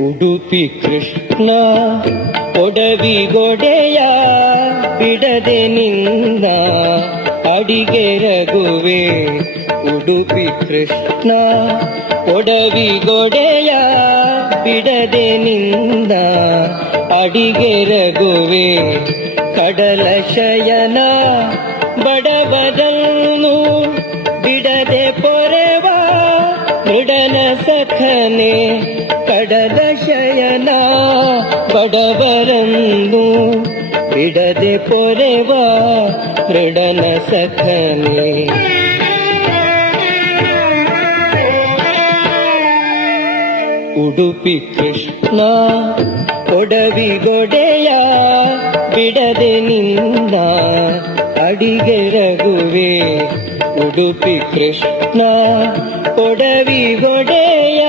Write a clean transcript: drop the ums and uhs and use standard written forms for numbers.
ಉಡುಪಿ ಕೃಷ್ಣ ಒಡವಿಗೊಡೆಯ ಬಿಡದೆ ನಿನ್ನ ಅಡಿಗೆ ರಘುವೆ. ಉಡುಪಿ ಕೃಷ್ಣ ಒಡವಿಗೊಡೆಯ ಬಿಡದೆ ನಿನ್ನ ಅಡಿಗೆ ರಘುವೆ. ಕಡಲ ಶಯನ ಬಡವರನ್ನು ಬಿಡದೆ ಪೊರೆವ ಮೃಡನ ಸಖನೆ. ಕಡಲ ಶಯನ ಬಡವರನ್ನು ಬಿಡದೆ ಪೊರೆವ ಮೃಡನ ಸಖನೆ. ಉಡುಪಿ ಕೃಷ್ಣ ಒಡವಿಗೊಡೆಯ ಬಿಡದೆ ನಿನ್ನ ಅಡಿಗೆ ರಘುವೆ. ಉಡುಪಿ ಕೃಷ್ಣ ಒಡವಿಗೊಡೆಯ